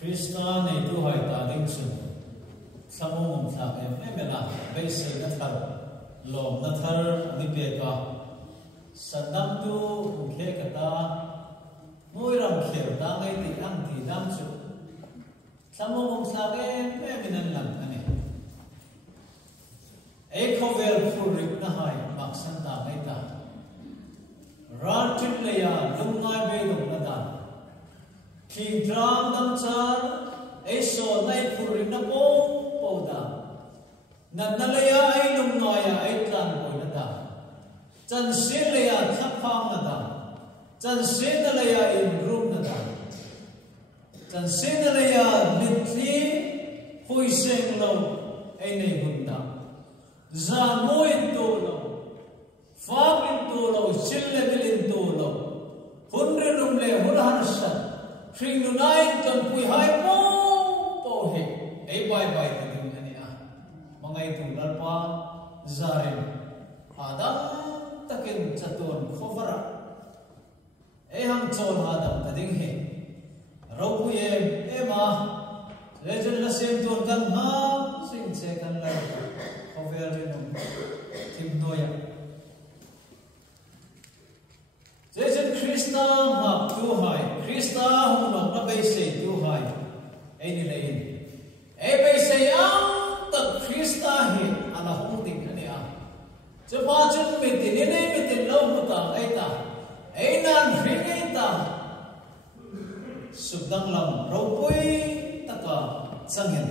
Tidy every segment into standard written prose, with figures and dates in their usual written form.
Krista này tu hỏi ta đinh sừng sao mong thạc em là bây giờ nó thở lồng nó thở đi về qua sandam tu khe kata ngôi ram khéo ta ngay thì ăn thì đam chịu sao mong thạc em mình làm cái này ấy không về phụ rực na hai bạc san ta ngay ta ra trên lệ lung ngay về đồng na ta khi drum đâm char ấy số này phụ rực na bông da năn năn lệ ấy lung ngay ấy tan bồi na ta chân xin lệ thắp phang na ta chân xin lệ in room na ta chân xin lệ lịch thi hui sen lâu ấy này hùng ta za moi to lo fa in to lo sille bilin to lo hundre rum le huran sa khring nu nai ton pui hai po he ei bai bai ta ding ani a mangai tu dal pa zarin adam takin chaton khofara ei ham chol adam ta ding he ro pu ema lejen la sem ton kan ha sing che kan la Overenum tim doya. Jejen Krista hak tu hai, Krista hunok na base tu hai. Ini lain. Base ang tak Krista hi ala hunting ani a. Cepat jen mitin lau muta aita. Nan ring aita. Subdang lam ropoi taka sangin.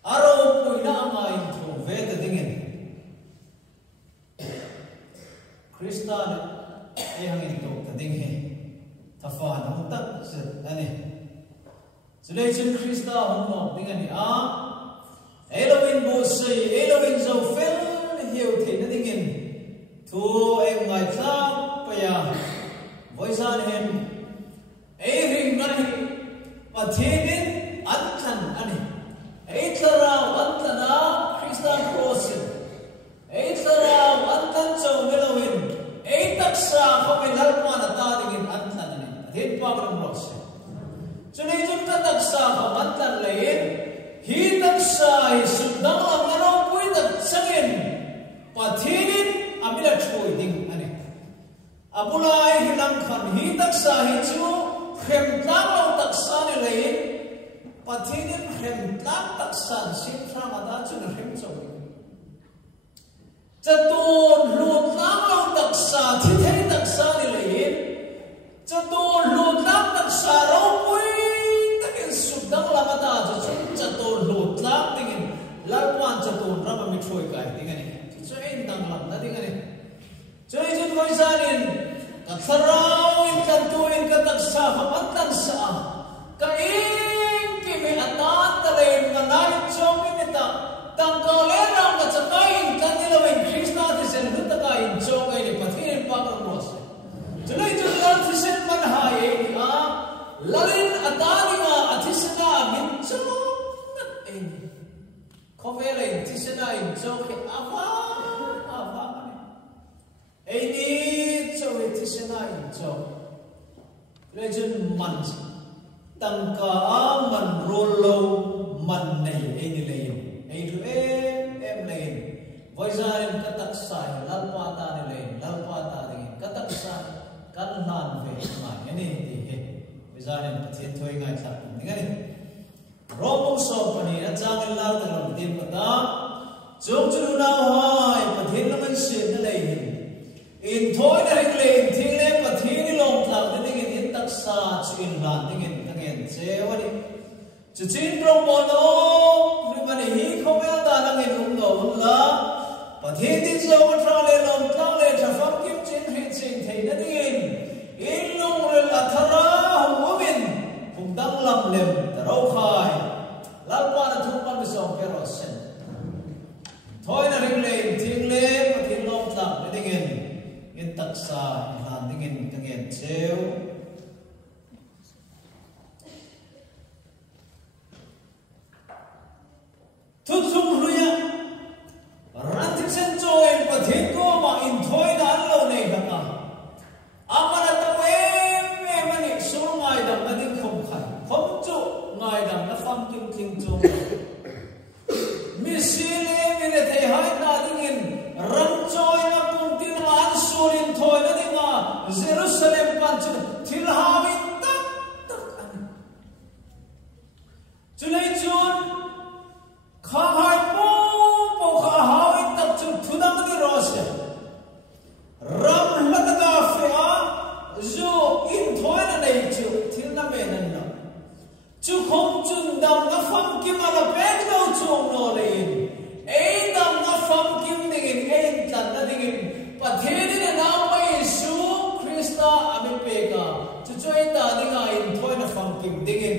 Araw po inaangay ito, veda dingin. Krista ay hangin ito, kadingin. Tafahan ang tak, ani. Sulaysin Krista hunok, dingin ni Elawin bosay, elawin zawfel, hiyaw na dingin. Tu ay ngay tlap, paya. Voisan him, ay ring nahi, patinin, antan, ani. Eitlara wantana Kristan Krosin Eitlara wantan chow melawin Eitaksa kapilalma na tatingin antan ni Adhin pakram Krosin Sunayun kataksa kamantan layin Hitaksa isundang ang araw po'y tagsangin Patinin amila choy ding ani Abulay hilangkan hitaksa hitsu Khemtang ang taksa ni layin Patinin khemtang taksan simtra mata chun khem chaw chaton lut lang taksa thithei taksa ni lein chaton lut lang taksa ro pui takin subdang lamata chun chaton lut lang tingin lalpan chaton rama mi throi kai tingani chain dang lam na tingani choi chun voisanin katharau in kantuin kataksa hamantan sa Kimi atan talayin manay chongin ita tangkalen ang matsakain kanilawin Krista tisen hutakain chongay ni patinin pakramos tulay tulad tisen manhaye lalin atani nga atisena minchong at ini kovelain tisena inchong ava ini chowe tisena inchong tulay jun manchong tangka man rolo man nei ini lain itu em lain voisain kataksa lalpata ni lain lalpata ni kataksa kanhan ve ma ini he voisain pathin thoi ngai sa ngani romong so pani achang la dalam tim kata jong chunu na hai pathin laman sin lain in thoi na ring lain thing le pathin ni long thak ni ngin taksa chin ran ngin Sewani, cucin rombono, primani hi komel tanang inung gawla, pathiti jawa trale lom trale trafam kim chin hin sing thei na dingin, inung rel athara humumin, pungdang lam lem tarau khai, lalpa na thukpan bisong perosen, thoi na ring le ting le pathin lom tak na dingin, in taksa han dingin kangen sew. Tutsum ruya Rantiksen join pathin ko ma in thoi na allo nei baka amana tawe me mani surmai da madin khom khai khom Jerusalem pan chu thil hawi tak tak an chu nei chun kha hai po kha hawi tak chu thudam ni rose ram lataka fe a zo in thoi na nei chu thil na me nan na chu khom chun dam na pham kim ala pek no chung no lein ei dam na pham kim dingin ei tan na dingin patheni na na mai su krista ami peka chu choi ta dinga in thoi na pham kim dingin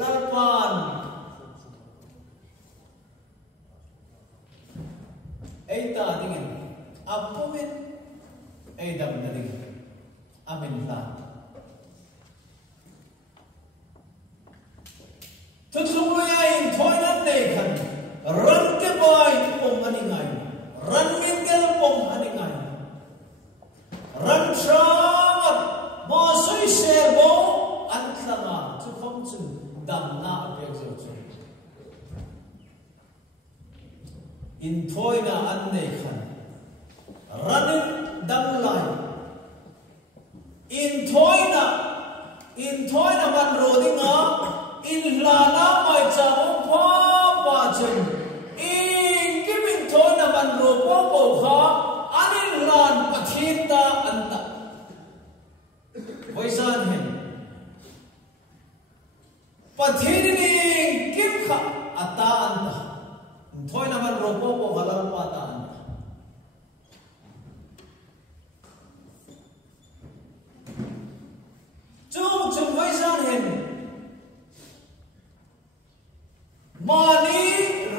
lalpan ei ta dingin apumin ei dam na dingin amin la Tutulungan in toilet nekan, run ke boy pom aningan, run mintel pom aningan, run tramat, masoi serbo antlanga, tu komsun dam na apexotu. In toina annekan, running dam line. In toina man rodinga. In lana mai chamo pa pa chen in giving thona man ro po po kha anin lan pathin ta anta voisan hen pathin ni kim kha ata anta thona man ro po po halal pa ta anta chung voisan hen Mani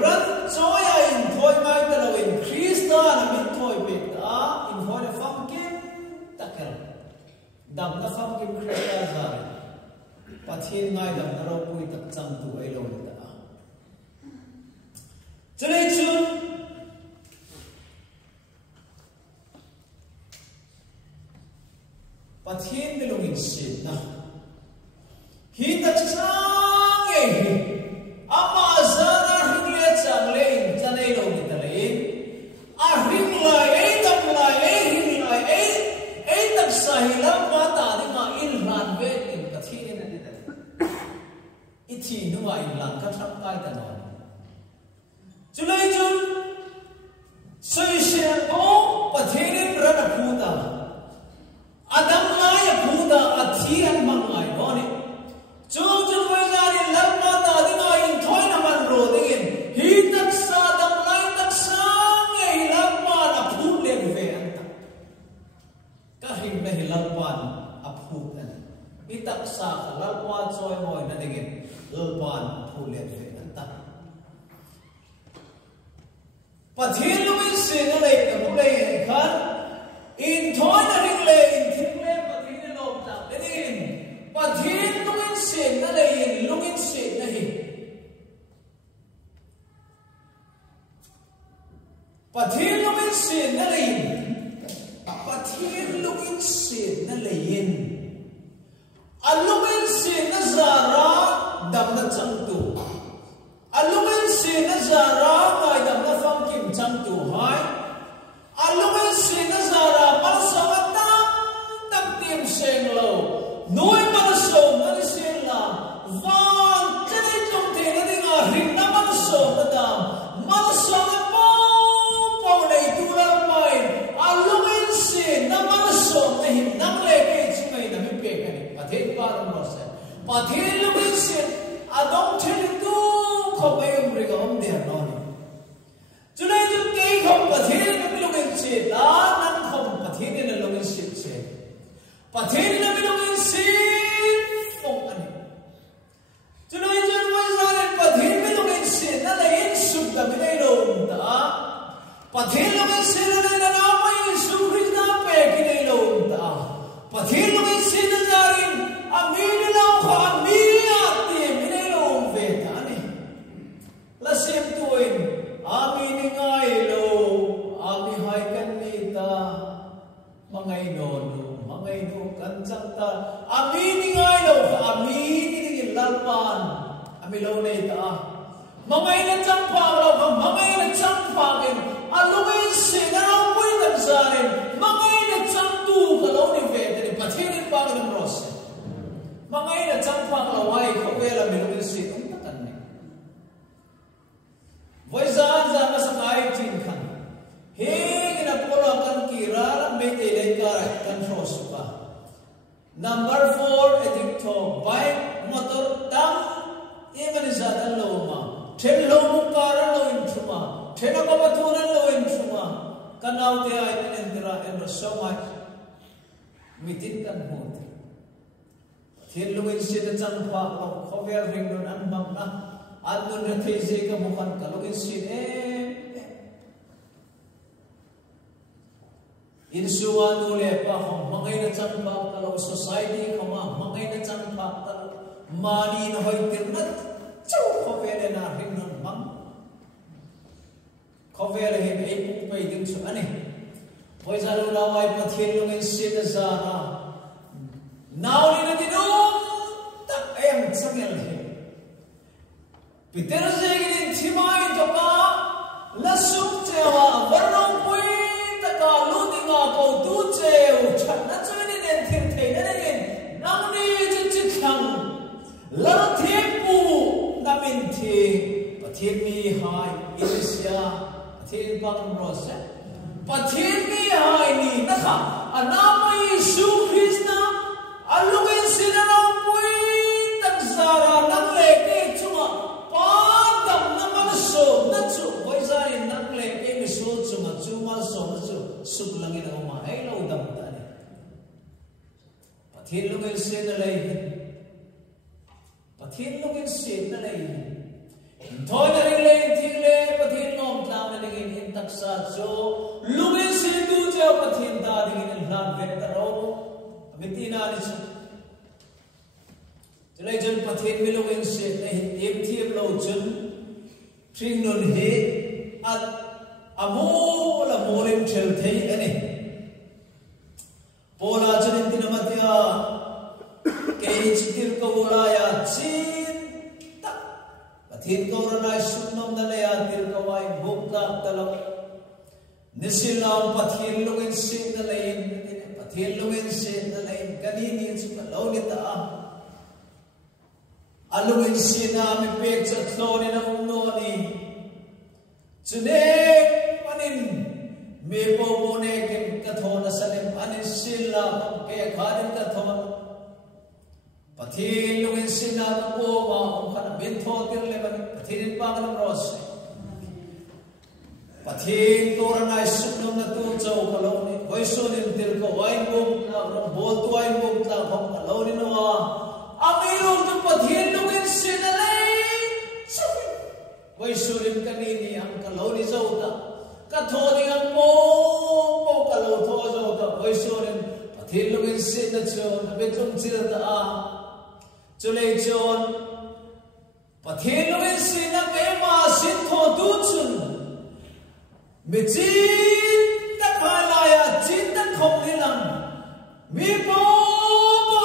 ran choya in thoi mai talawin Krista na min thoi beta in thoi na pham kim takal dam na pham kim Krista zari pathin ngai dam na ro pui tak cham tu ai lo ta chulei chun pathin de longin sit na hi ta chang ye Ama zara hingle changlein chanei lo mitalein a hinglai ei tam lai ei hinglai ei tak sahila mata dinga ilhan ve in kathini na ni ithi nuwa ilhan ka thak kai ta no chulai chun soi she ko pathini rana phuta adam lai phuta athi an mangai no ni chu vai jari lam mata dinga in thoi na man ro dingin hi tak sa dam lai tak sa nge lam ma na phut len ve anta ka hin na hilam pan a phut an i tak sa lam wa choi moi na dingin pan phut len ve anta pathin lu min se na le ka bu le khan in thoi na ring le in thik le pathin na lom tak dingin pathin lungin sin na lein lungin sin na hi pathin lungin sin na lein pathin lungin sin na lein alungin sin na zara dam na changtu alungin sin na zara ngai dam na pham kim changtu hai alungin sin na zara mal sawata tak tim seng lo noi man so man sin la van chei chung the na dinga ring na man so na dam man so na po po nei tu la mai alungin sin na man so na hin nang le ke chingai na mi pe ka ni pathe pa ro se pathe lungin sin adong thil tu kho bai um ri ga om de no ni chulai ju ke khom pathe na lungin sin la nan khom pathe ni na lungin sin se pathe ni na lungin sin phong ani chulai ju mai zan pathe ni lungin sin na la in sub da mi nei lo ta pathe lungin sin na na mai su krishna pe ki nei lo ta pathe lungin sin na jarin ami ni lo kha mi ati mi nei lo ve ta ni la sem tuin ami ni ngai lo ami hai kan ni ta mangai no mangai no kan chang ta ami ni ngai lo ami ni ni lalpan ami lo nei ta mangai na chang pa lo mangai na chang pa gen alungin sin na pui kan zarin mangai na chang tu ka lo ni ve ta ni pathe pang ros mangai na champang lawai khowela milungin si takan ne voizan za ma sangai tin khan he na pola kan kira me te le ka kan ros pa number 4 addict to bike motor tam even is that loma ten lo mukara lo intruma ten ko bathuna lo intruma kanau te ai endra and so much mitin kan hot thiên lu in sin chang pa ko khovel ring don an bang na adun ra thei je ka mukhan ka lu in sin in suwa nu le pa hom mangai na chang pa ka lo society khama mangai na chang pa ta mani na hoi tir na chau khovel na ring don bang khovel he ei pu pai ding su ani hoi za lu na wai pa thiên lu in sin za na now ni na dinum tak em sangel he Peter zegin thimai to ka lasuk chewa varong pui ta ka ludinga ko tu cheu chat na chuni nen thim thei na nen nang ni chi chi khang la thim pu na min thi pathin mi hai isia pathin bang rosa pathin mi hai ni na kha anamai su krishna alungin sinano pui tak zara nang leke chuma padam naman so na chu voizari nang leke mi so chuma chuma so na chu suk langin ang ma ai lo dam ta ni pathin lungin sin na lay pathin lungin sin na lay thoi na ring lay thing le pathin nom tlam na ring in tak sa cho lungin sin du jo pathin da ring in lan vet ta ro mitina ni chu chalai jan pathin milungin se nei em thiam lo chun thring non he at amola molim thel thei ani pola chan tinamatia ke chitir ko bola ya chin ta pathin ko ranai sunnom na le ya tir ko wai bukta talak nisilaw pathin lungin se na lein pathin lungin se na lein kanini chu lo ni ta alungin se na mi pek cha thloni na umno ni chune panin me po bone ken ka thona sanem anin sila ke kharin ka thon pathin lungin se na ko ma khana bin tho tir le ban pathin pa kan ros pathin toranai suknom na tu chau kaloni voisonin tir ko wain bom na bol tu wain bom ta khom kaloni no amilong tu pathin lungin sinalay voisonin kanini ang kaloni zauta kathoning ang po kalo tho zauta voisonin pathin lungin sin na chon abetum chirta a chulei chon pathin lungin sin na kema sin tho du chun Mechin tak halaya chin tak khom nilang mi po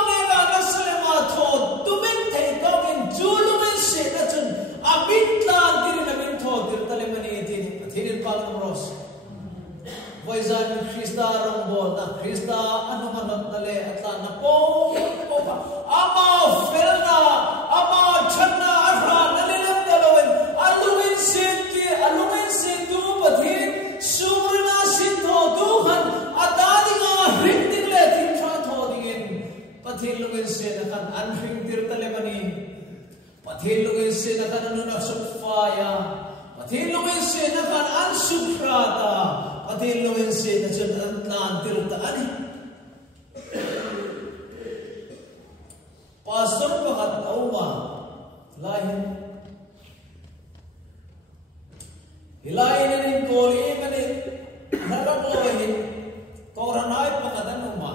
nega naslema tho tumen thei tokin chulumen se na chun abin tlan tirin amin tho tir tale mani tin pathirin palam ros voizan Krista rombo na Krista anumanat nale atla na po pa ama felna ama channa arha nalilam dalawen alungin se tu pathin Surna sintho duhan atadi nga hringting le thingtha thodingin pathin lungin se na kan anhring tirtale mani pathin lungin se na kan anuna sufaya pathin lungin se na kan ansufrata pathin lungin se na chun antlan tirta ani pastor pahat auma lahin hilain ni koli mani harap lohin koranai pakadan umma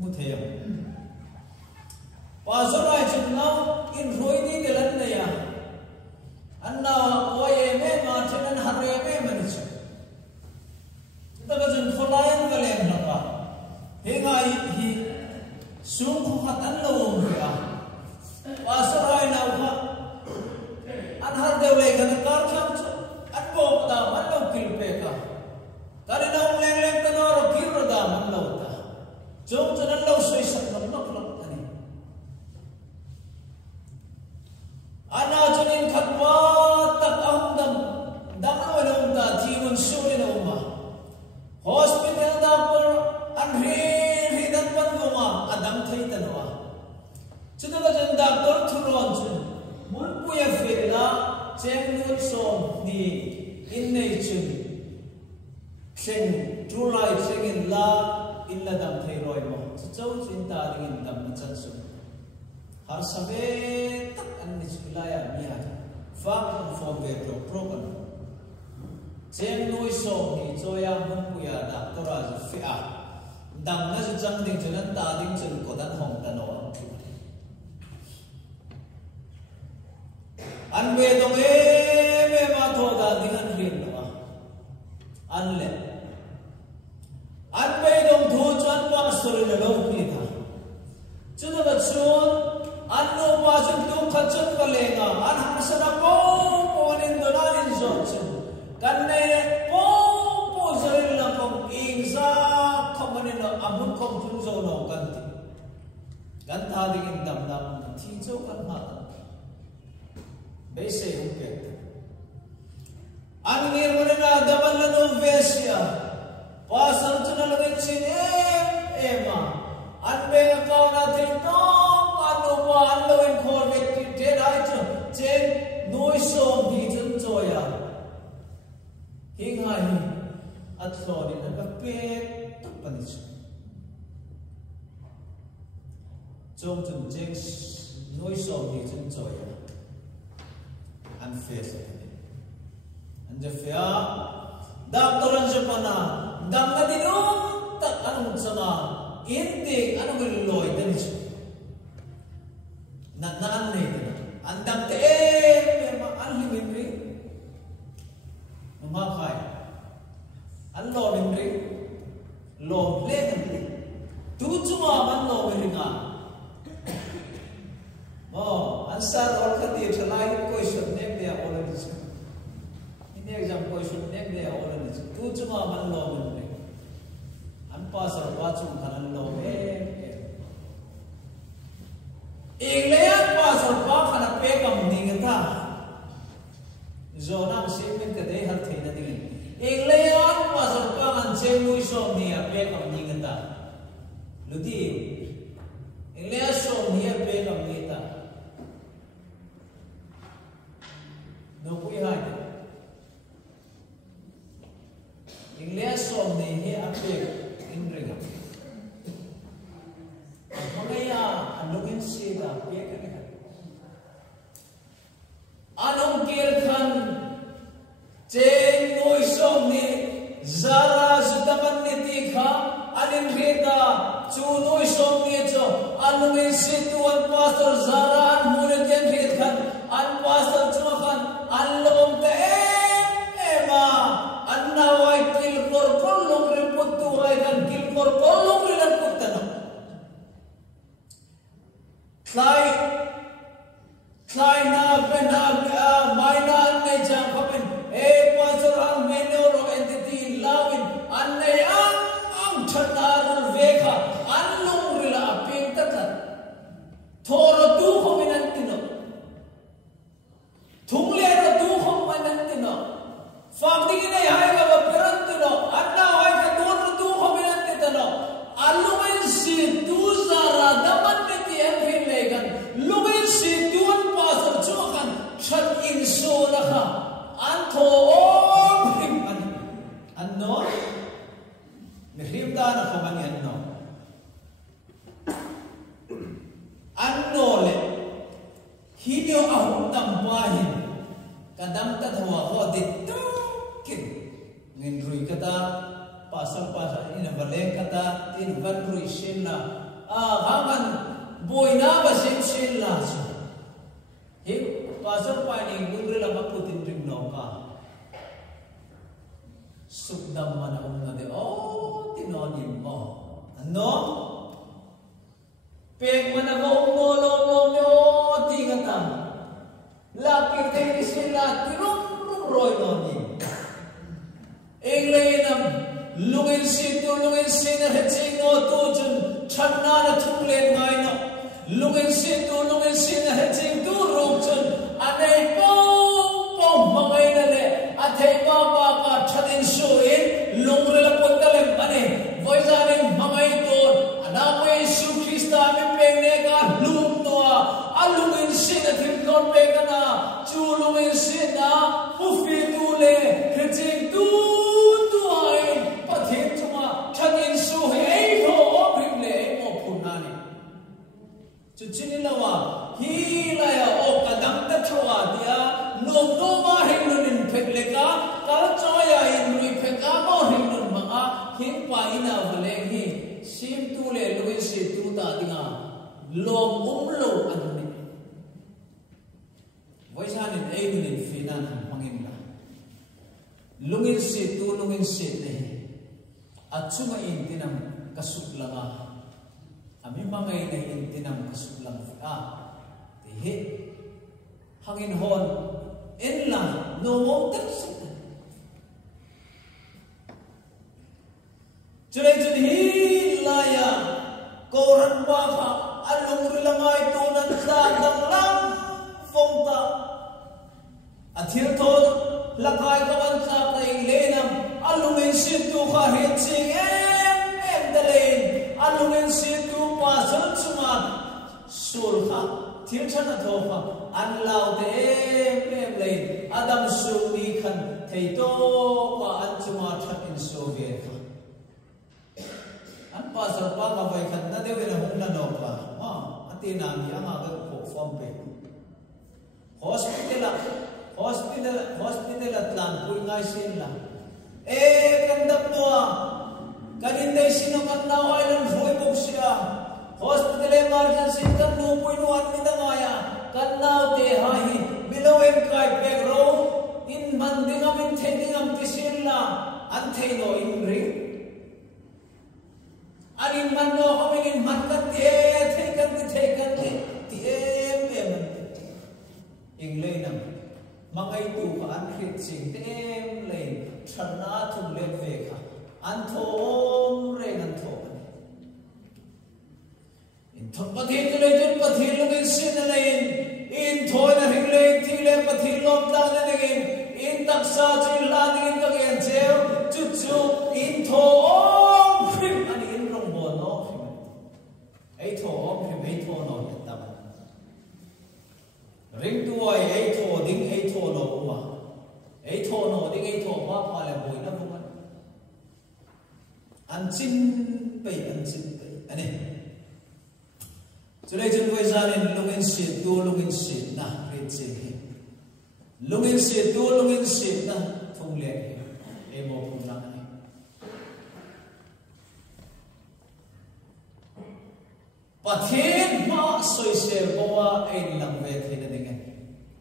muthayam pasorai chunna in roini gelan naya anna oye me ma chenan harre me manichu daga jun kholayan galen laka hengai hi sum khatan lo ya pasorai na uha anhar devle kan kar kham chu anbo da manlo kilpe ka kare na leng leng ta no kir da Jom jalan lau soi sak nak ani. Ana janin khatwa tak dam awalong ta jiwan suri na uma. Hospital doctor anhe dan panuma adam thai tanwa. Chudala jan doctor thuron chun mun puya fela chengnu som ni in nature cheng true life cheng in la illa dam thai roi mo chau chinta ring dam chan su har sabe tak an ni chulaya mia fa form ve program cheng noi som ni choya mun puya doctor a fi a dam na chang ding chunan ta ding chun ko dan hong ta no an ve dong me ma tho da ding an hin no an le an ve dong thu chan pa sori na lo ni tha chuna da chun an no pa chun tu khat chun ka le nga an ha sa na po nin do na nin zo chun kan ne po zoi la kong ing za khamani na amun khom chun zo no kan ti kan tha ding in dam dam thi zo kan ma Bese umpe. Angin mereka dapat lalu vesia. Pasal cina lagi cine ema. Anbe kau nanti tong anu pa anu in korvet tidak itu. Jen noisom di jenjoya. Hingga ini atau di negara pet tak panis. Jom jen noisom di jenjoya. Unfair sekali. Anja fair. Doctor anja mana? Dam na dinum tak anong sama. Intik anong gilloy tanis. Naan na ito. Andam te memang anhimimri. Memakai. Anlo mimri. Lo lemri. Tu cuma manlo meringa. Oh, ansar or khatir salai question nek dia orang itu. Ini exam question nek dia orang itu. Tu cuma manlo mende. Anpa sar wachum kanan lo Inglian pasar pa kana pe kam ningata. Zona semen kade har theina ding. Inglian pasar pa an chemu so ni pe kam ningata. Ludi. Inglian so ni pe kam ningata. No pui hai. Inglian som ni he ape inring. Mangaya anungin sida pe kan. Anong kirkhan chen noi som ni zara zudaman ni tikha anin reda chu noi som ni cho anungin situan pastor zara an murid yen redkhan an pastor chumakhan Alom te ema anna wai kil kor kolong ril putu wai kan kil kor kolong ril an putana Klai na pena maina anne jam kapen pastor ang menoro entity lawin anne ang chanarul veka anlong ril aping tatan thoro tu kominantino Tunglero tu hom manantino. Family ne hai ga perantino. Anna hai ka don tu hom manantino. Alumen si tu zara daman ne ti angin legan. Lumen si tu an pasar chukan chat in so nakha. Antho him an. Anno? Mehrim da na khamani anno. Anno le. Hiyo ahum tampahin kadam tadwa hodit kin nginrui kata pasal ina baleng kata tin vanrui silla haman boina basim silla he pasal pani gurre la maputin ring noka sukdam mana umna de tinonim mo ano peg mana mo umno tingatan lapir de sila tirong roy noni englenam lungin si na heching no tu jun channa na thuklen ngai no lungin si na heching tu ru jun anei po mangai na le athei ba ka thadin su in lungre la potalem ane voizanin mangai to anamwe su krista me pengne ka lum to alungin si na thim kon pe kana chu lungin si na pufi tu le heching tu ai pathin chuma thadin su he ho bring le mo phunani chu chinilawa hi la ya o kadam ta thwa dia no ma hinun phekleka ka chaya in lui pheka mo hinun ma hin pa ina vale hi sim tu le lui si tu ta dinga lom lo anni voisanin einin finan mangin la lungin si ne achunga in tinam kasuklanga ami mangai na in tinam kasuklang ti he hangin hon en la no mo tak chule hi la ya koran pa kha alung rilangai to nan sa dang lang phong ta athil to lakai ka ban sa kai lenam alungin si tu kha he ching em dalen alungin si tu pa san chuma sul kha thil chana tho kha an lao de em len adam su ni khan thei to pa an chuma that in so ve kha an pa sa pa ka vai khan na de ve na hung na no pa ha atina mi anga ga ko form pe hospital atlan pui ngai sin la kandap noa kanindai sino kannaw island roi boksia hospital emergency kan no pui no at midangaya kannaw te hahi below and kai back row in mandingam in thedingam tisilla anthei no in ring anin manno amin mankat te thekan ti em inglay nam mangai tu ka an khit sing tem lein thana thum le ve kha an thom re nan tho in thom pathi tu le jun pathi lu in sin lein in thoi na hing le thi le pathi lom ta le ding in taksa chil la ding ka gen cheu chu chu in thom phim ani in rong bo no ai thom phim ai tho no ta ring tu ai ai tho ding ai tho no ma ai tho no ding ai tho pa pa le boi na puma an chin pe ane chulai chun voi zan in lungin si na ri che he lungin si na thung le e mo pum na ane pathin ma soi se bowa ai lang ve the na ding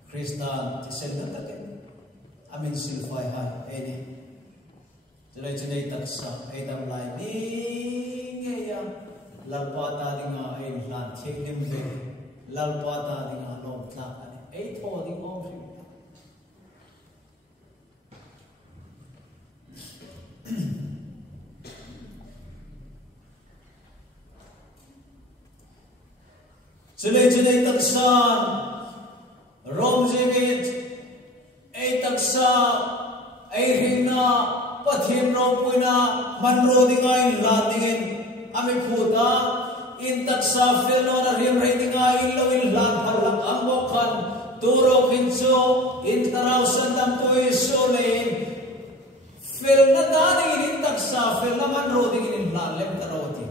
Kristan tisel na ta amin silfai ha ene chulai chunai taksa ai dam lai ni nge ya lalpa ta dinga ai lan thek lim ve lalpa ta dinga lom tla ane ai tho ding om ri chulai taksa rom jegit ai taksa ai hina pathin ro puina manro dingai la dingin ami phuta in taksa fello na rim re dingai lo in lan phalak ambokhan turo kincho in tarau sandam toi solein fel na dani in taksa fel na manro dingin lan lem taroti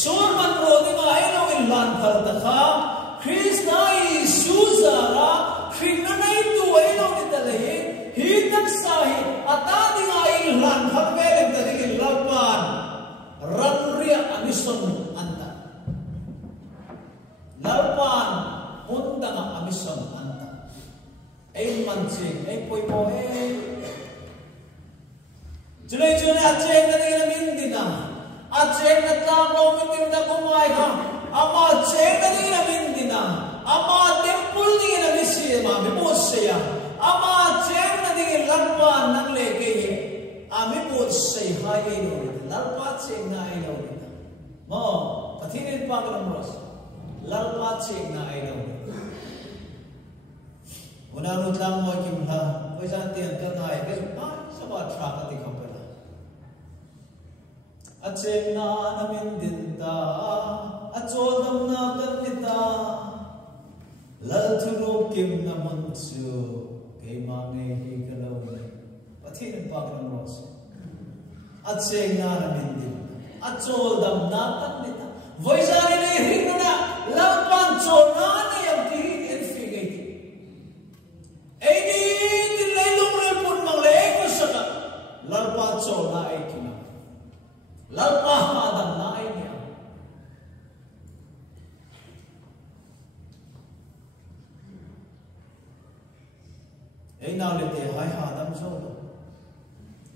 sur manro dingai lo in lan phal takha Krishna Isuzara Krishna nai tu ai lo ni tale hi taksa hi ata dingai lan phal velem tading lapan Ranria amison anta Lapan undanga amison anta ay mansing ay poi po Julay acheng na tingin na mindina acheng na tamo mindin na kumay ka ama acheng na tingin na mindina ama temple tingin na misya mami musya ama acheng na tingin lapan ng leke ami pun say hai ino lalpat sing na ino mo patinin pa ng ros lalpat sing na ino unang lang mo kimha oi san tian ka ngai ke sa ba tra ka ti khapala acheng na namin din ta achol dam na kan nita lal thuro kim na manchu ke ma ne hi kalo pathin pa kan ros acheng na namin din achol dam na kan nita voisani ne hi na lal pan chol na ne am ti in figay ai ni tin lai lung re pun mang le ko saka lal pa chol na ai kina lal pa ha dam na ai ni ai nào le te hai ha dam so lo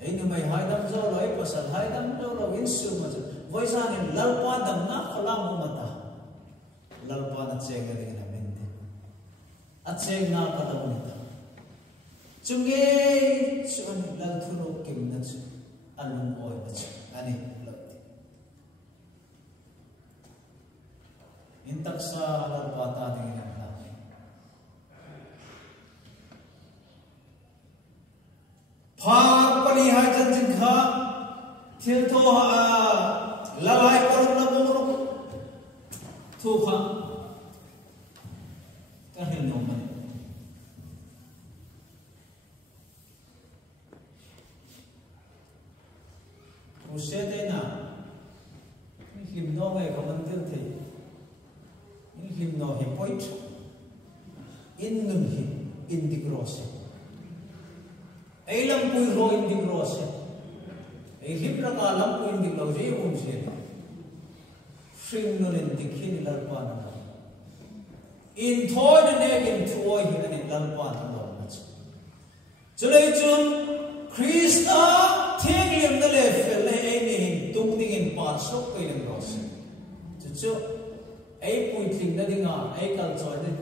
ai nu mai hai dam so lo ai pasal hai dam so lo in su ma voi sa ni lal pa dam na khala mo mata lal pa na cheng ga ding na mente a cheng na ka dam ni ta chunge chuan lal thu no kim na chu anum oi na chu ani lo in taksa lal pa ta ding na pha pani hai chan chin kha thil tho ha lalai paruk na bung thu kha ka hil no man use de na him no ngai ka man til the him no hi point in num hi in the cross ai lam pui ro in the cross ai hip ra ka lam pui in the cross je um se fring no len dikhin lal pa na in thoi de ne in thoi hi ne lal pa na lo na chulei chun krista theng lim na le fel le ai ni tung ding in pa sok kai na cross chu ai pui thing na dinga ai kal choi ne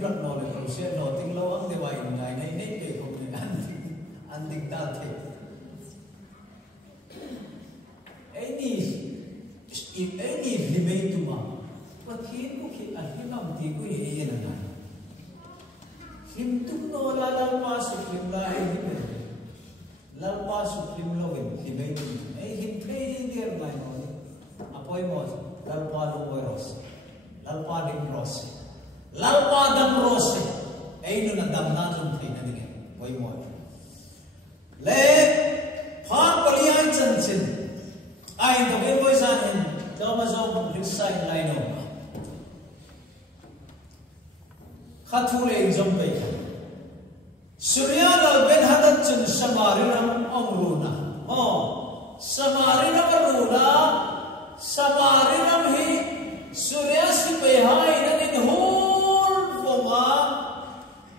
rất nổi là cầu xe nổi tiếng lâu ấm thì vậy ngày nay nét để cùng người ăn thịt ta thịt ấy đi thì mấy tụi mà và khiến có khi ăn khi làm thì có gì vậy này khi tụi nó là pa sụp lim là ấy là pa sụp lim lâu thì mấy tụi ấy khi thấy đi ở ngoài nói apoi mo là pa lo boros là pa dim ros lalpa dam rose ai nu na dam na jum thei na ding voi mo le pha palian chan chin ai to be voi san in do ma zo lik sai lai no khathu le jom pe surya lal ben hadat chun samarinam amruna samarinam runa samarinam hi surya si pe hai na din hu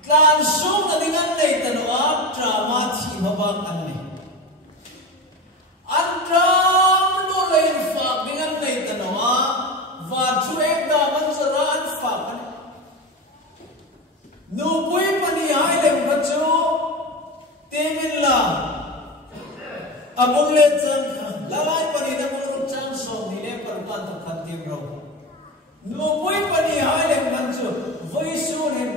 tlan sung na dengan nei tanwa drama thi mabang anni andram no lein fa dengan nei tanwa va thu ek da man zara an fa an no pui pani hai le bachu temin la abung le chang lalai pani na mong chang so ni le par pan ta khan tim ro no pui pani hai le bachu voi su nen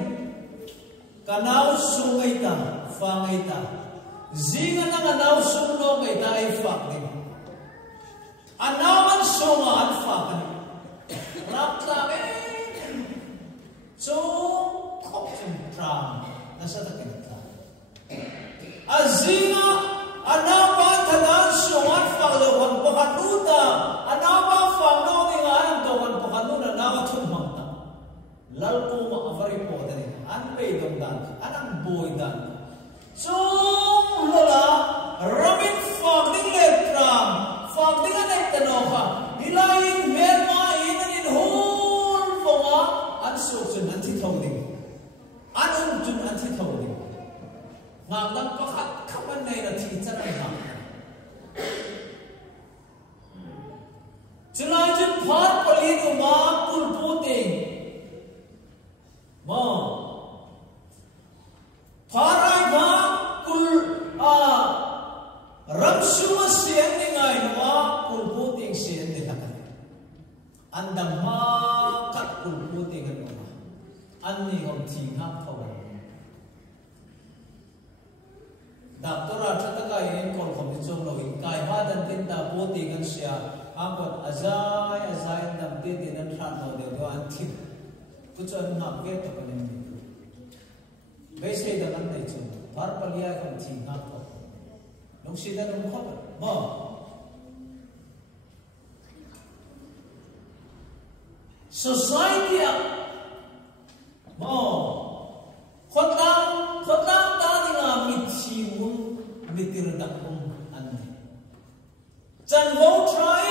kanau sungai ta fa ngai ta zinga na kanau sung no ngai ta ai fa ni anaw an sunga an fa ni rap ta be so khop chen tram na sa ta kin ta azinga anaw ba ta dan sunga fa lo wan po khanuta anaw ba fa no ni nga an to wan po khanuna na thun mang ta lal ko ma avari po ta ni an pe dong dan anang boy dan chung lola ramin fog ding le tram fog ding an ek tanoha ilain mer ma in an hol fonga an su chun an thi thong ding an chun an thi thong ding ngam dang pakhat khaman nei na thi charan ha chulai chun phat polin uma pul pu ting anh ni hồng thiên hấp thầu đạp tôi ra cho tất cả những con không biết trong lời cài hoa đan tin ta bố tiền anh xia anh còn azai đam tiền tiền anh phản hồi đều do anh thịt tôi cho anh nạp ghét tập anh bây giờ đang anh này chung phá palia không thiên hấp thầu lúc xí đã đúng không mà society khot lang ta ni nga mit chimun mitir dakum an chan vo try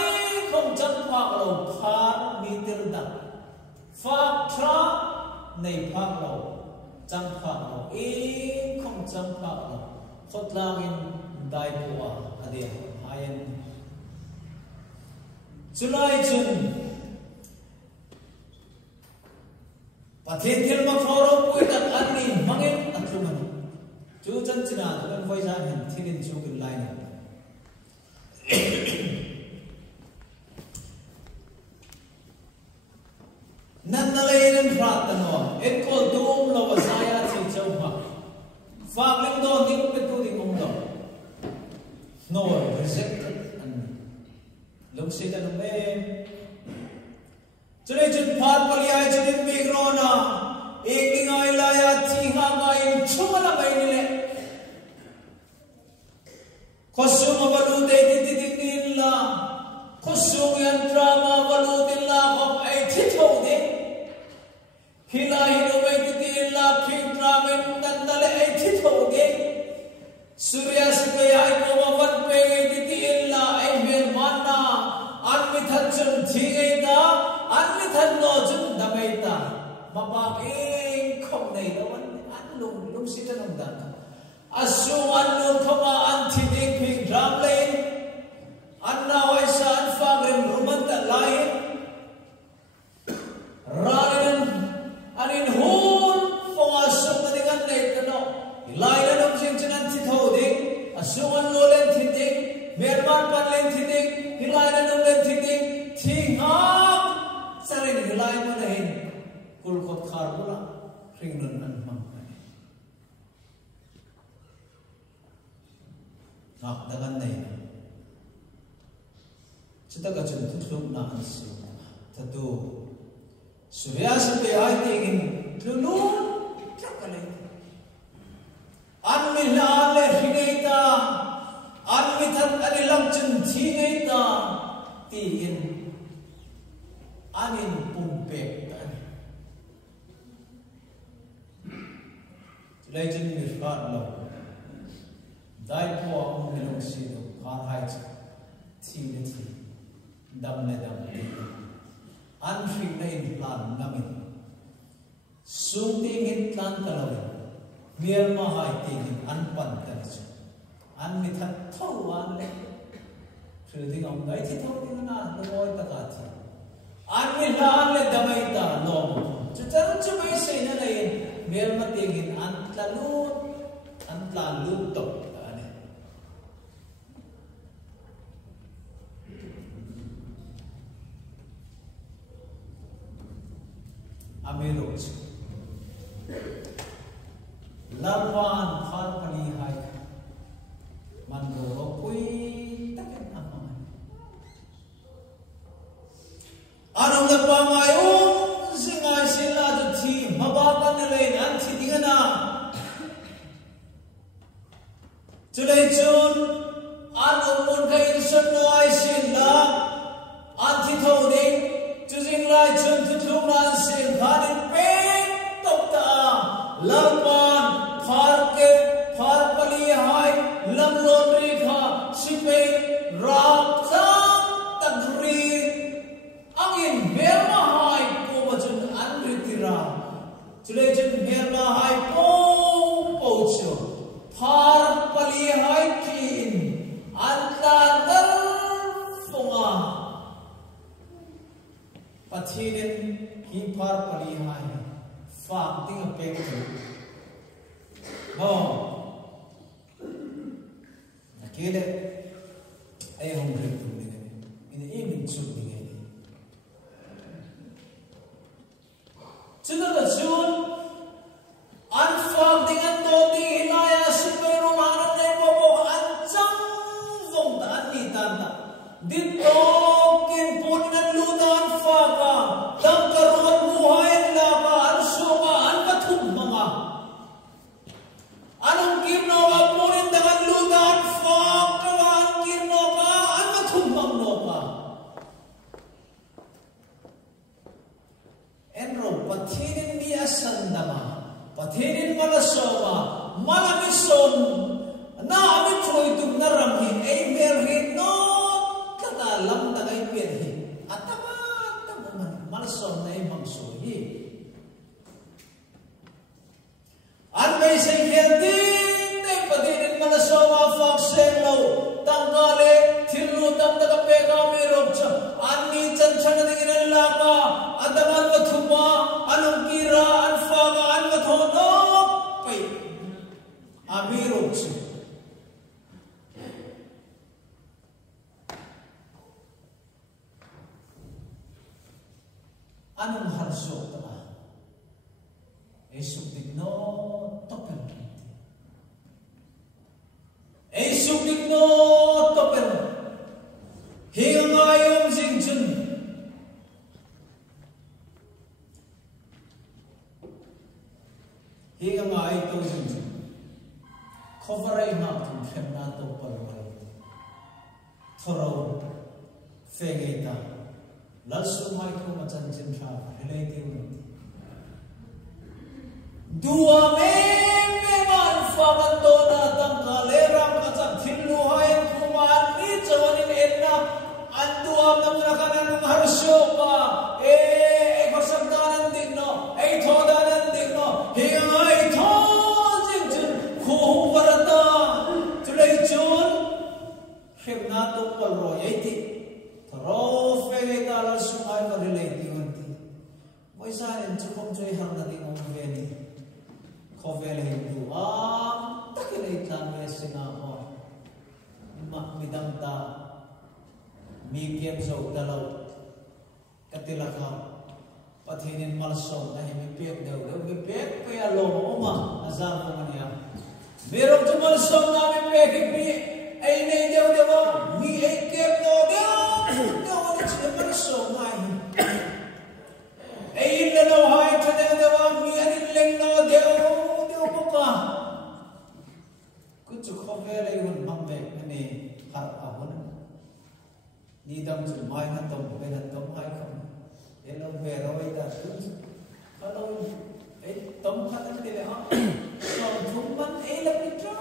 không chan phak lo phar mitir dak phak tra nei phak lo chan phak lo không chan phak lo khot lang in dai bua ade ayan July June Pathin thil ma phoro pui tak ani mangin atluman chu chan china kan voi jan hin thilin chu kin lai na nan na lein prat no en ko dum lo wa saya chi chau ma fa ling do ding pe tu ding om do no rejected an long se da no me Chule chun phar paliai chun migrona ek ding ai laya thiha mai chumala mai ni le khosum balu de ti din la khosum yan drama balu din la khop ai thi tho de hilai no mai ti din la phim drama nan dale ai thi tho de surya sikaya ai mo wan pe ti din la ai men mana an mi than chun thi ai da an mi than no chun da mai ta ma ba eng khom nei da wan an lung si ta nong da asu an lung thoma an thi ding phing dram le an na wai sa an fa rem ruman ta lai ranan an in hul phong asu ta ding an nei ta no lai la nong jing chan an thi tho ding asu an lo len thi ding merman pan len thi ding hilai la nong len thi ding thi ha sarin hilai mo na hin kul khot khar bula ring nun an mang nak dengan nei cita ka chun thukluk na an su tatu surya sabe ai tingin lulu takale an mila le hineita an mithat anilam chun thineita tiin anin pumpe legend mirfat lo dai po ang milong sino har hai thi le thi dam le dam an fing na in plan namin sung ting in plan kalawin mier ma hai ting in an pan tan chu an mi that thau an le thử ding ông dai thi thau ding na no oi ta ka thi an mi la le damai ta lo chu char chu mai sei na nei mier ma ting in an tla lu tok Ameroch Larwan phar pani hai man ro pui taken amman anam da pa mai singai sila tu thi maba kan le nan thi digana chulai chun anum mun kai sun no ai sila an thi tho ding Chusing lai chun tu thung nan sin khanin pe tok ta lampan phar pali hai lam lon ri kha sipe ram sang tagri angin merma hai ko ma chun an ri tira chule chun merma hai po chu phar pali hai kin an ta dar fonga Pathinin hi phar pali hai fak ting a pek tu no akele ai hom ri tu ni in e min chu ni chuna da chun son na ami troi tum na ram hi ei mer hi no ta lam ta ai pian hi atama ta man mal son nei mang so hi an mai sei khel ti te padin mal so ma fak sen lo tang ka le thilu tam ta pe ga me rok cha an ni chan chan ding in la ka adaman wa thuma anum kira an fa ga an wa tho no pai ami rok cha anong harso ta esubig no topen esubig no topen hingang ayong jingchun hingang ay to jingchun coveray ma kung na to palway thoro fegeta lalsu mai ko macam cinta relative dua me manfaat dona tang kalerang kacang thilu hai kuman ni jawanin enna andua namuna kanan harsho pa kosamdanan digno thodanan digno hingai tho jinjun khu parata tulai chun khemna to palro yati tharo fe dala sumai ka relative anti moi sa en chukom choi har na ding om veni khovele hindu takile tame sina ho ma midam ta mi kem so dalau katilaka pathinin malso na mi pek deu mi pek pe alo oma azam ko mania mero jumal so na mi pek mi ai nei deu deu mi ai kem no deu deu ni chumal so mai ai le no hai thade deu mi ani leng no deu ka kuchu khovele hun mambe ne har ahun ni dam chu mai na tom be na tom hai kham elo ve roi da tu hello ei tom khat de le ha so thum man ei la pi tra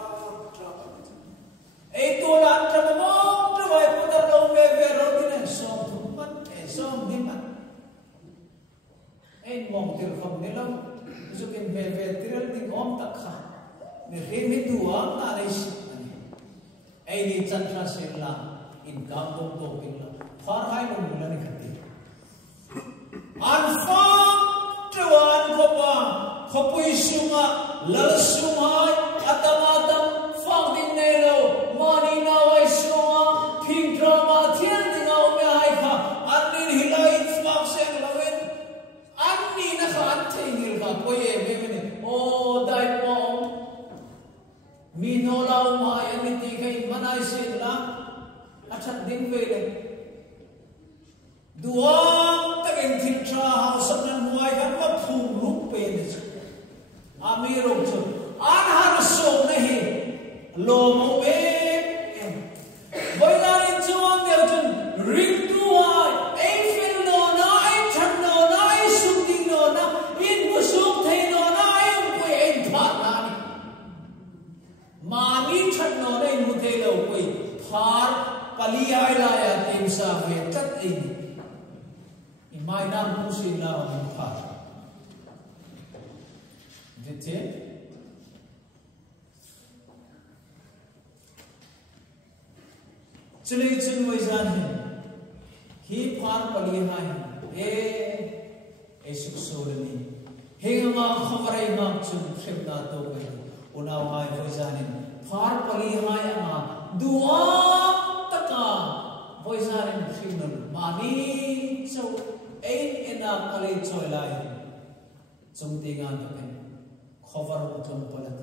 ei to la tra mo tra vai pu da lo me ve ro di ne so thum man ei so ni man ei mong tir kham ne lo zukin ve tiral ding om tak kha me remi dua na rais ai ni chantra sela in kam dom to pilla far hai no mulani khati an fa twan khopa khopui sunga lal sumai atamatam fang din nei lo mani na wai sunga phing drama thian ding au me hai kha an ni hilai fak sen lawen an ni na kha an thei nil ka poye me me o dai mo mi no lau ma ani ti kai manai sin la achat ding ve le duang ta gen thim tra ha sab nan muai kan wa phung rup pe ne ami ro chu an har so nahi lo mo be boy na in chuan deu chun ring tu ai ai fil no na ai chan no na ai sum ding no na in bu sum thei no na ai ko ai pha na mani chan no na in mu thei lo koi phar pali ai la ya tem sa ve tat ai mai nam pu sin la on phar dite chule chun wai jan hi phar pali hai e suk solani hengama khabarai ngam chun khemna to kai una wai wai jan phar pali hai ma dua taka wai jan khimnal mani so ein ena kale choi lai chung tinga to kai khabar utum palat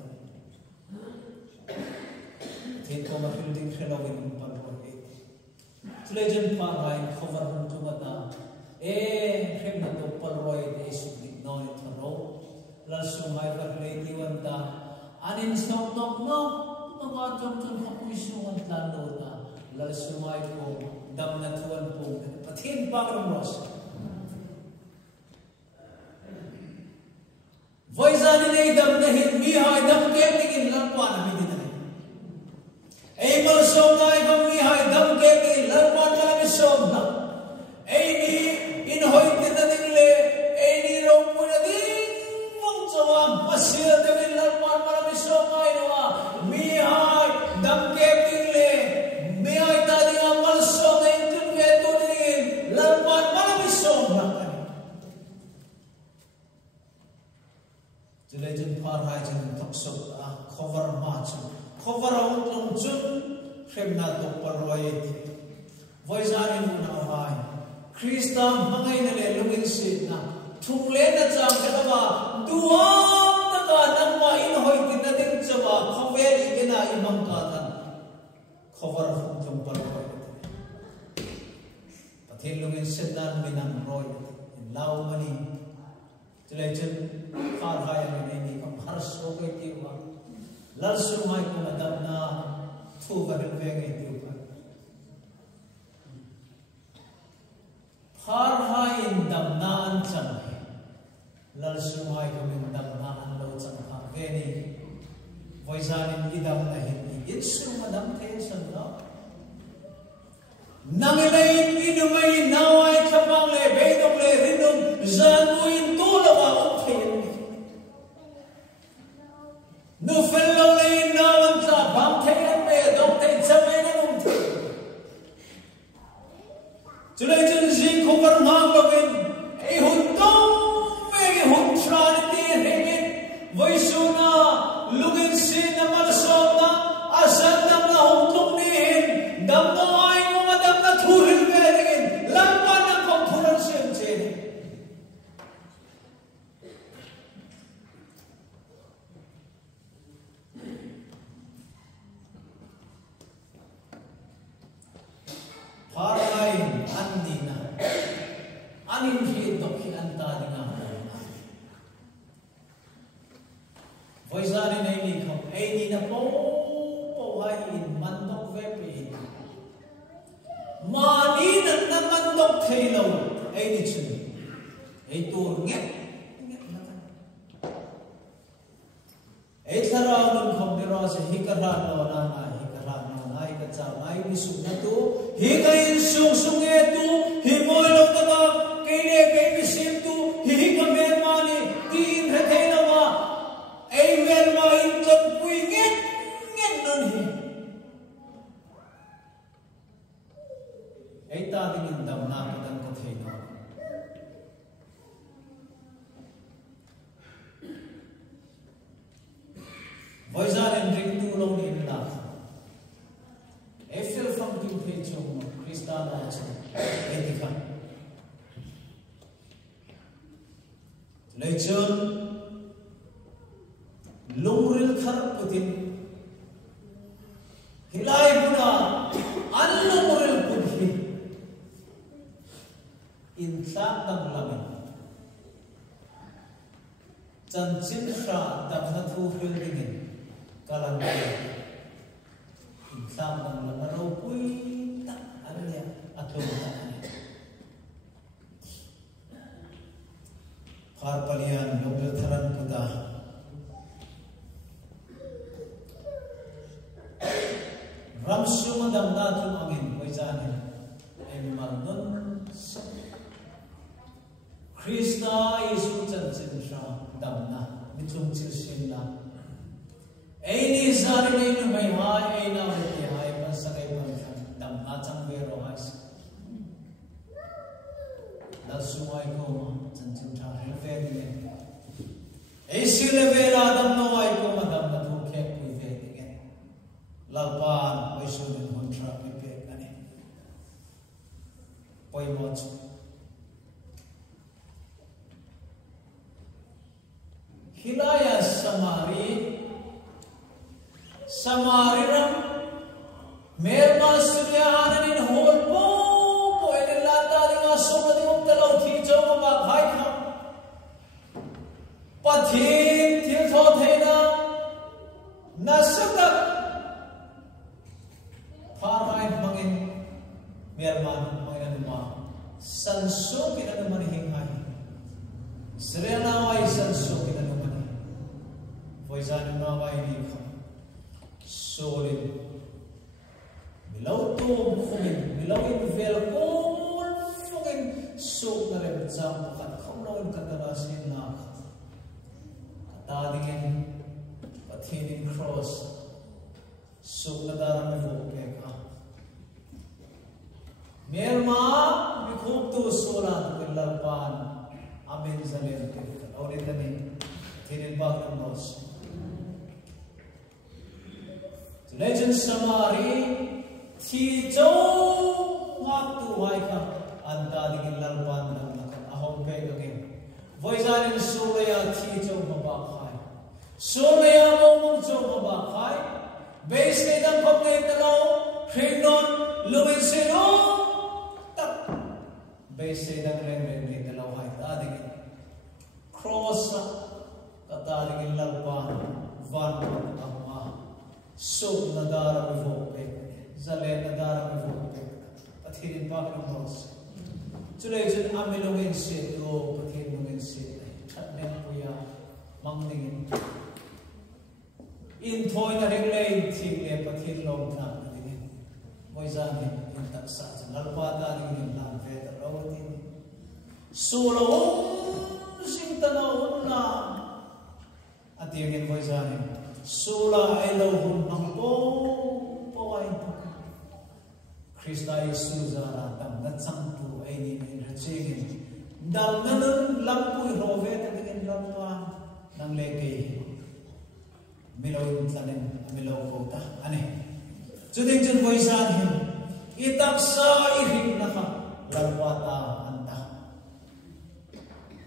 thin ko ma building khelawin par ko e legend pa hai khabar utum ta khemna to palroi e sukni noi tharo la sumai par le diwan ta anin song tok no ma chom chon khapui suwan tla do ta la sumai ko dam na thuan po pathin pagram ros voizani nei dam nahi mi hai dam ke begin lan pa na mi cover long chun kremna to paroi voizani na mai Krista mangai na le lungin sit na thungle na chang kadawa duam taka nangma in hoi tin na tin chawa khaweli kena imang ka tan cover jong paroi pathin lungin sit na minang roi lau mani chulai chun khar hai ne ni kam har so ke ti wa lal su mai ko madam na thu va ve ke ti wa har hai in dam na an chang lal su mai ko min dam na an lo chang ha ve ni voizan in idam na hin in su madam the san na nangai inumai nawai khamang le beidong le rinum zanuin tulawa uphen nu fello le nawan tra bam thaian me dok thai chamai na num the chulai chun jing khobar mang lovin ei hun tom me hun tran ti hengin voisuna lugin sin na malsona asan nam na hum tum ni hin dam no ai Thurin verin lampan ang pagpunan siyempre. Parain andi na anin hito kinanta na voizani na inikam ay di na po hain mandok vepi mani nan naman dok thelo ay ni chun ay tur nget ay tharaw nun khom dero sa hikaran no na ay katsa ay bisug na to hikayin sung sung etu himoy lo taba kine kay bisim tu hikamer mani tin rethe na ma ay mer ma inton pui nget nun hi ay tating indam na kitang kathena. Voizan and drink too long in love. I feel from the page of Krista Etika. Legend Luril Karputin Hilai Buddha Unlumuril Buddhi Insak ng lamin Chanchin siya Dapat fulfill dingin Kalangkaya Insak ng lamin Rupuy Tak Ano niya At lumutakan niya Harpalian Lugiltaran Buddha Ramsu madam natin angin Voizanin Animal nun Krista Yesu Chanchin siya damna mitung chilsin na ay ni zari na ino may hay ay na may hay pansagay pansang damna chang vero has lasumay ko Chanchin siya helveri ay sila vera damno ay ko madam na tukek ko ivetingin lalpan ay sunin hontra ipek ani poy moch Hilaya Samariram Merma Suryanan in whole po and in Lata the Somadi of the Lord teacher of Haika Pathim Tilthotena Nasaka Parai Mangin Merman Mayanuma Sanso Kinanaman Hinghai Srenawai Sanso Kinanaman Voizan nawai ni solid milaw to fungin milaw in velkol fungin so na rin jam kat khomlawin katarasin na katadingin pathinin cross so na daram voke ka merma bikhop to sola lalpan amen zalen ke aure tani tinin bag nos legend samari thi cho ngak tu hai kha anta ding lalpan nam na ahom pe again voizan in surya thi cho baba khai surya mong cho baba khai base ne dam phok ne talo khrinon luin se no tak base dam reng ne talo hai ta ding cross ta ding lalpan van amma sub nadara vivoke zale nadara vivoke pathirin pa ka nos chulei chun amilongin se to pathin longin se thatne puya mangning in thoi na reng lei thing le pathin long na ding moizan in taksa lalpa ta ding lan ve ta rawati solo sing tana unna atiangin moizan sula elohun nangpo pawai Krista Yesu zara tam na champu aini in rachegin dal nan lampui rove ta dingin lampa nang leke milaw tlanen milaw kota ane juding jun voisan him itaksa ihin naka lalwata anta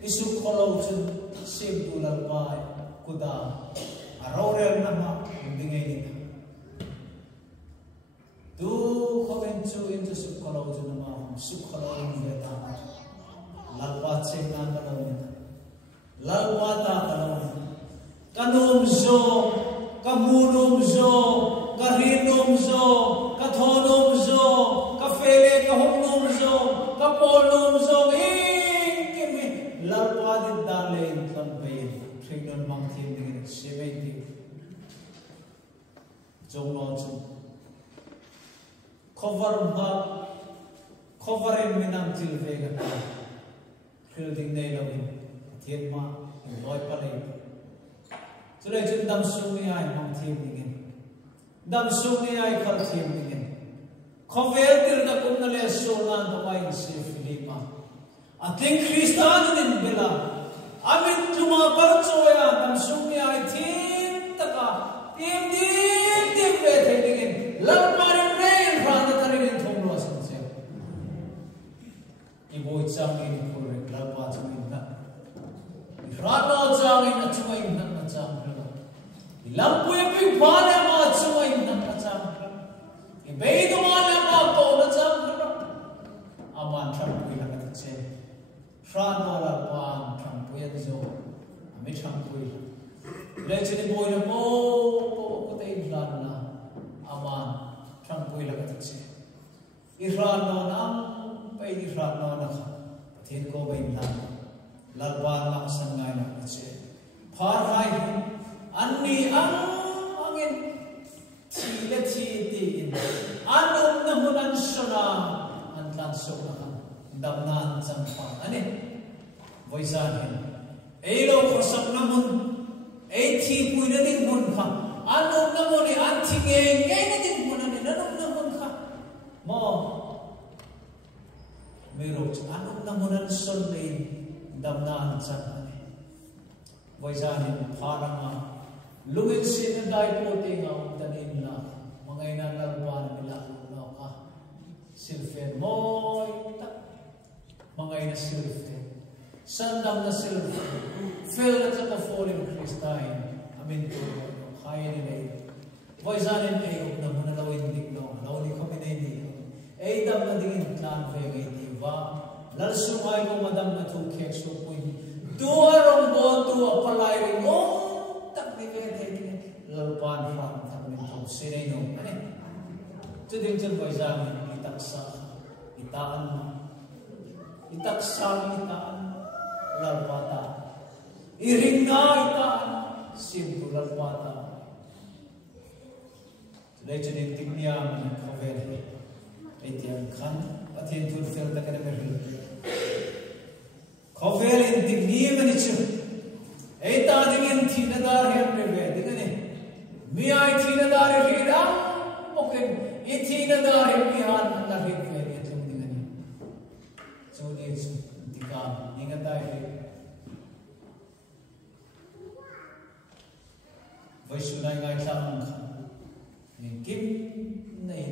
isu kholaw jun simpu lalpa kuda arorel nama dingay nita tu komen chu into sukhalaw chu nama sukhalaw nita lalwa chena kalaw nita lalwa ta kalaw kanum zo kamunum zo karinum zo kathonom zo kafele kahumnum zo kapolum zo kimi lalwa din dale tampe Trignon Mountain dengan 70 Jongnon coverin minang tilvega building nei lovin thietma loi palai chulai chun dam sumi ai mountain dengan dam sumi ai khal thiem dengan cover tir da kumna le sonan to mai se filipa ating kristan din bela amin cuma percaya dan sumia itin taka tim bete dengan lalparin rain rana tarin thonglo sanse ibo changin pure lalpa changin na rana changin na chumai na chang lampu pi bana ma chumai na chang ibeido ma ma ko na chang aman tham pi la ka che rana lalpa Puyan zo, amit hangpui. Legend boy na mo ko tay plan na aman hangpui la katse. Iran no nam pay Iran no na pathin ko bay na lalwan lang sangay na katse. Parhay anni angin tila titi anong namunan sona antan sok na damnan sampa ani. Voisahin elo khosak namun thi pui na ding mun kha anom namun ni anthi nge na ding mun ani nanom namun kha mo mero anom namun an son nei damnan chan ani voisahin pharanga lungin sin dai po te nga tanin la mangai na lalpan nila no ka silfen moy ta mangai na silfen Sandam na silver, fill na sa ka-fallen Christine, amin to, kaya nila ito. Voisanin kayo na muna lawin dikno, lawin kami na hindi. Dam na dingin klan vega itiba, lalsumay mo madam na tukek supuin, duwarong boto apalay rin mo, takbigay lalpan fan, tamin to, sinay no, ano? Tuding dyan voisanin, itaksa, itaan mo, itaksa, itaan, lalpata iringa itaan simple lalpata legend in tigniya man kaveri etian khan athin tur fer ta kana mer kaveri in tigniya man ichu eta dingin thinadar hem re dingane mi ai thinadar re da oken e thinadar hem mi han na re ve tum dingane so is dikam ingatai Voisunay ngay lang kim này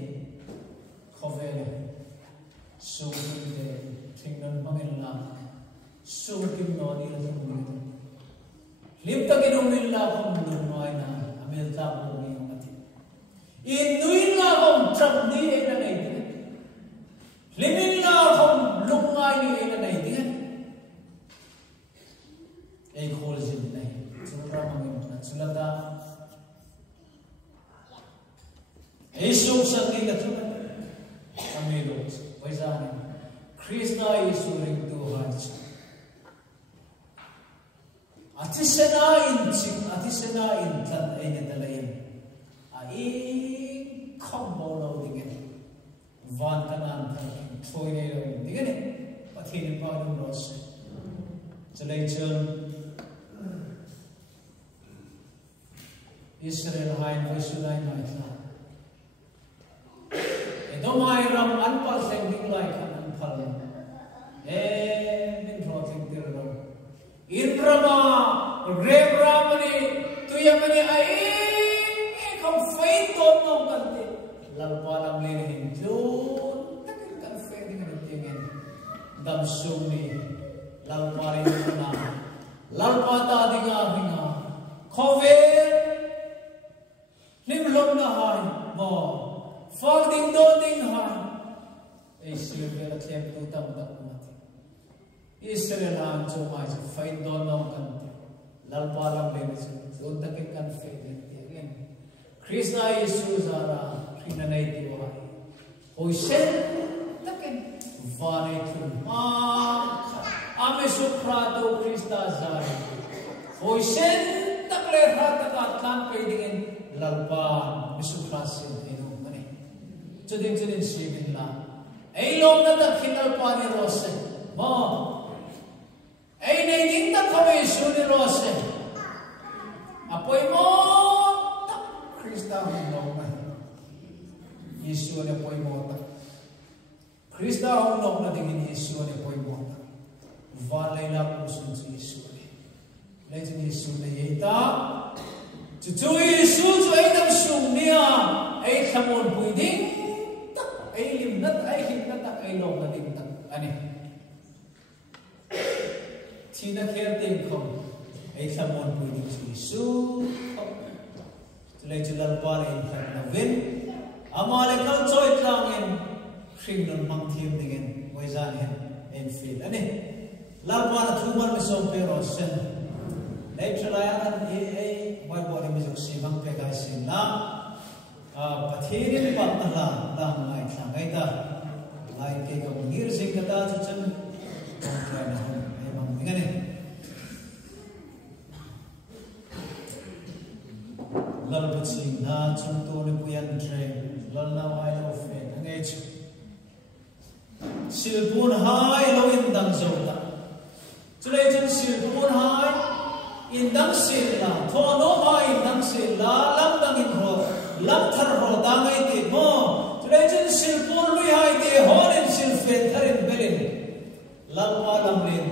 khove su kim de thing non bangin la su kim no ni la tum lim ta ke no mil la khom nun noi na amel ta ko ni mati in nuin la khom chap ni e na nei ti limin la khom lung ngai ni e na nei ti ei khol jin nei chura mangin na chulata ei su sang ni la chuma amelo waizani Krishna is ring to hearts atisena in tan ai ne dalayan ai khombo lo dingen van tanan tan thoi ne lo dingen pathin pa dum ros chalai chon Israel hain voisulai mai tha edomai ram anpal seng ding lai khan anpal min ro thing tir ro Indrama, Rebramani, Tuyamani, come fight on no country. Lalpalam lehin, June, takin fighting again. Dam sumi, Lalpari, Lalpata dinga, Cover, Limlom na high, more, Fogging doting high. A silver attempt to dump that. Israel ang chumay sa fight doon ng country. Lalpalang beneso. So, dakik kan fight again. Krishna Jesus ara krinanay diwai. Hoisen dakin vare tun. Ame suprato Krishna zari. Hoisen takle ratakatlan kaidingin lalpa misuprasin ino mani. Chudin sibin la. Ailong na dakin lalpa ni Rose. Mo. Ay nainin ta kami suni rose. Apoy mo tak Krista hunong na. Yesu na apoy mo tak. Krista hunong na tingin Yesu na apoy mo tak. Valay na pusun si Yesu na. Legend Yesu na yita. Tutu Yesu to ay namsung niya. Ay kamon pwedeng tak. Ay limnat ay himnat tak ay long na ting tak. Ani? Tina kerting kong ay samon pwedeng si Yesu tulay julal pala in navin amalekal choy tlangin kring nun mangthim dingin waizanin en fil ani lalpa na thuman misong pero sen lay chalayan ay may body misong simang pegay sin na pathirin patnala lang ay tlangay ta ay kay kamungir sing kata chuchan kongkray na Ingani. Lalbat sing na chunto ni puyan tre lal na wai lo fe angay chu silpun hai lo indang zota chulay chun silpun hai indang sila thono hai indang sila lam dang in ho lam thar ho dangay ti mo chulay chun silpun lui hai ti honin silfen tharin belin lal pa lam len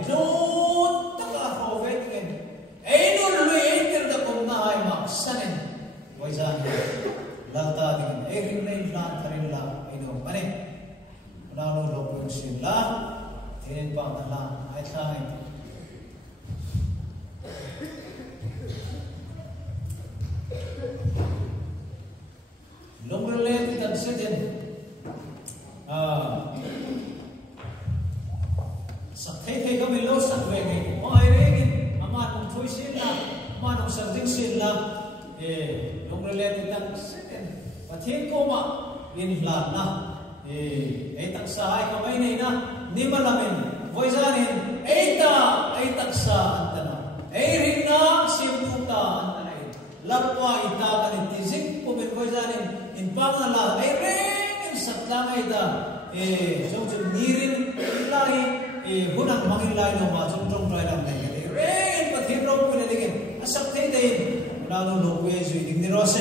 Lalta dengan ring lain plan karin la ino mane lalu lopun sin la tinin pa la ai thai lomrele kita seden sakhai kami lo sakwe ngai ai regin aman ong thui sin la aman ong sarjing sin la lomrele kita Pathin ko ma in hlan na ay taksa ay kamay na ina ni malamin voizanin ay taksa antana ay rinna simuta antana lapwa ita kanin tizik pumin voizanin in pangala ay rin saklang ay da sumsum nirin ilahi hunang mangilay no ma sumsum try lang na ay rin pathin raw po naligin asak tayo tayo lalo lukuya suy ding ni Rose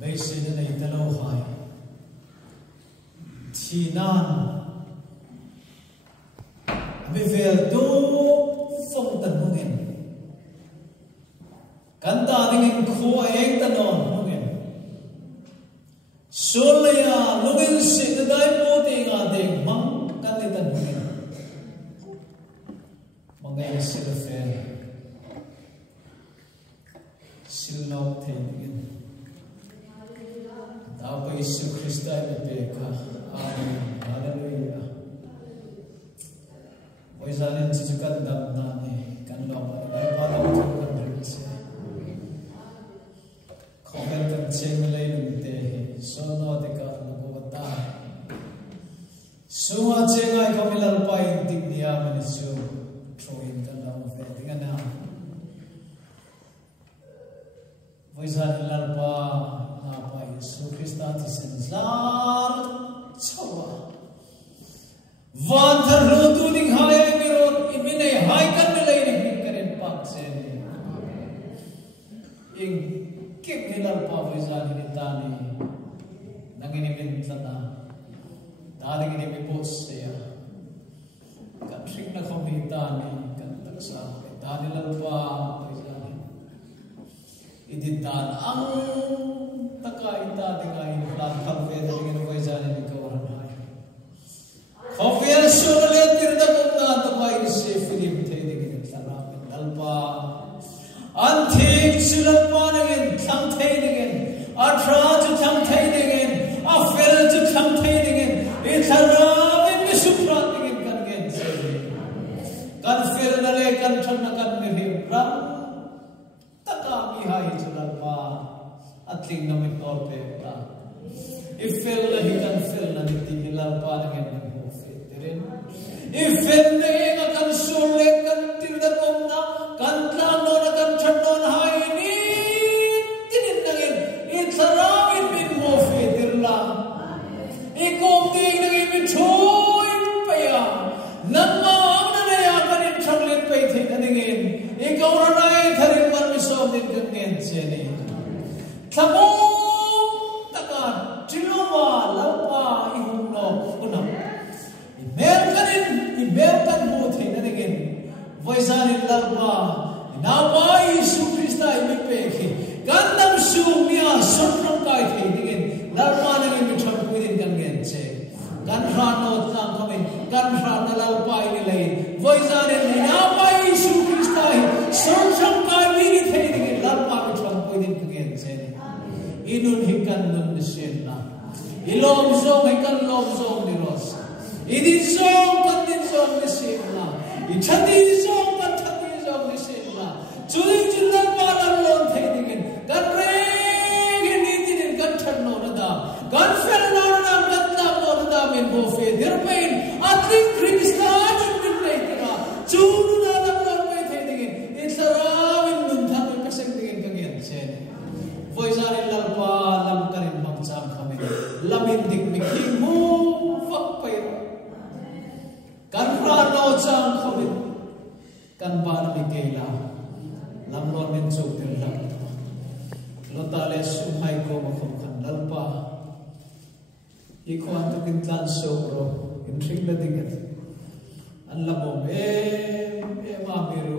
bây giờ này ta lâu hoài thì nan bây giờ tôi phong tần hông em kan ta dingin khu ek ta non hông em solaya lugin si ta dai po te nga deng mang kan le tan hông em mangai silfen silnok the dingin tao pa Isu Krista pe ka amen hallelujah oi zanen chi kan dam na ne kan lo ba ba lo kan ri se comment kan cheng le nu te so no de ka no ko ta so a cheng ai ko milal pa in tik dia man su troin kan lo fe tinga na oi zanen lal pa na pa Isu Krista ti sen zar chawa van thar ro tu ding hai mero imine hai kan le ni karen pak se ing kek hilal pa vizan ni tani nangini min tlata tani ni mi boss ya kan thing na khom hi tani kan taksa tani lal pa vizan idin tan ang taka ita dingai plan kham ve ding ni vizan ni ko ran hai Khofiyal shule tirda kumna tamai se film the ding tala alpa anthik silatpa ding thang the ding atra ju thang the ding afel ju thang the ding ithara bin misupra ding kan gen se kan fel nale kan thana kan mi ram taka mi hai chulalpa atling na mi tor pe ta ifel na hi kan fel na ni ti hilalpa ding if in the kan sule kan tirda komna kan tlano na kan thadon hai ni tinin nangin itharawin bin mo fe dirla ikom ding nangin bin choy paya namma amna na ya kan thaglit pai the nangin ikawranai tharin man mi som din kan ngen cheni thamo taka tiloma lapa ihumno kunam Merkan mo the na again voisan in lalpa na pa Isu Krista imi pekhi gandam su mia sotram kai the again lalpa na imi tham kuidin kan gen che gan ra no tang khamen gan ra na lalpa ni lai voisan in na pa Isu Krista sotram kai mi ni the again lalpa mi tham kuidin kan gen che inun hikan nun sen na ilom zong hikan lom zong ni ros idin zong kan din zong ni sen na ichati zong kan thati zong ni sen na chuling chulal pa lan lon the dingin kan re ni din kan than no na da kan fel no na kan ta no na men bo fe der pain atling Krista min nei ta chulu na lam lon pe the dingin itara min nun tha pe paseng dingin kan gen chen voisan lal pa lam karin mang cham khame lamin dik mi khi mu fak pe kan ra no cham khame kan ban mi keila lam lon men chu ter la lota le su hai ko ma khom khan lal pa I ko an kin tlan so ro in thing la ding an la mo e ma mi ro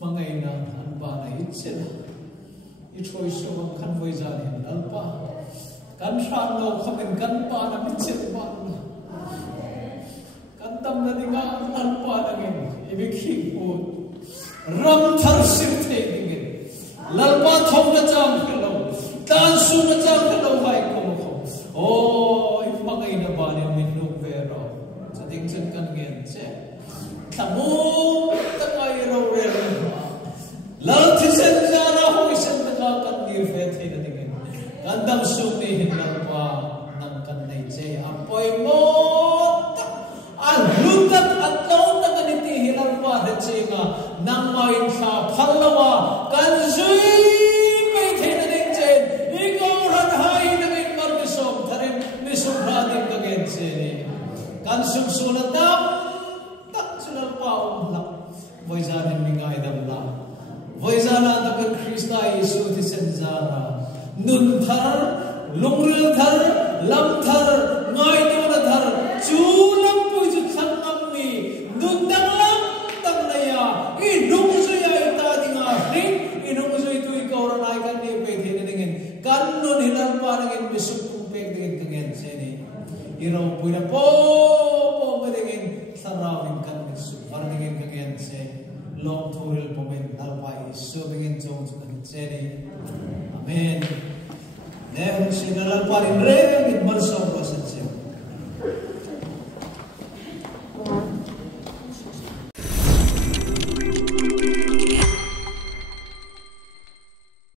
mangai na an ba na itchela I troi so kan voi za ni lal pa kan ra no khamen kan pa na mi chet ba kan tam na dinga lal pa na ngen I bi khi ko ram thar sir the ding lal pa thom na cham khelo tan su na cham khelo hai ko oh if magai na ba ni min no vero sa ding chen kan gen che thamu ta kai ro re lal thi sen ja ra ho sen ta kan ni fe the na ding kan dam su ni hin lal pa nam kan nei che apoi mo al lutat atlo ta kan ti hilal pa re che nga nam mai tha phalawa kan zui pe the na ding che I ko ran hai na ding mar mi som tharin mi sum ra ding ka gen che ni kan sum sulatam tak sulal pa la voisan mi ngai dam la voisana ta kan Krista Isu ti sen zara nun thar lungril thar lam thar ngai to na thar chulam pui chu khan nam mi nun dang lam tang na ya I nung su ya ita dinga ring I nung su itu I ko ran ai kan ni pe the ngin kan nun hinan pa ngin bisuk kum pe ngin se ni I ro pui na po ngin sarawin kan bisu par ngin se long thuril pomen alpai so ngin chong kan se ni amen ne hung sinalang parin re mit marsong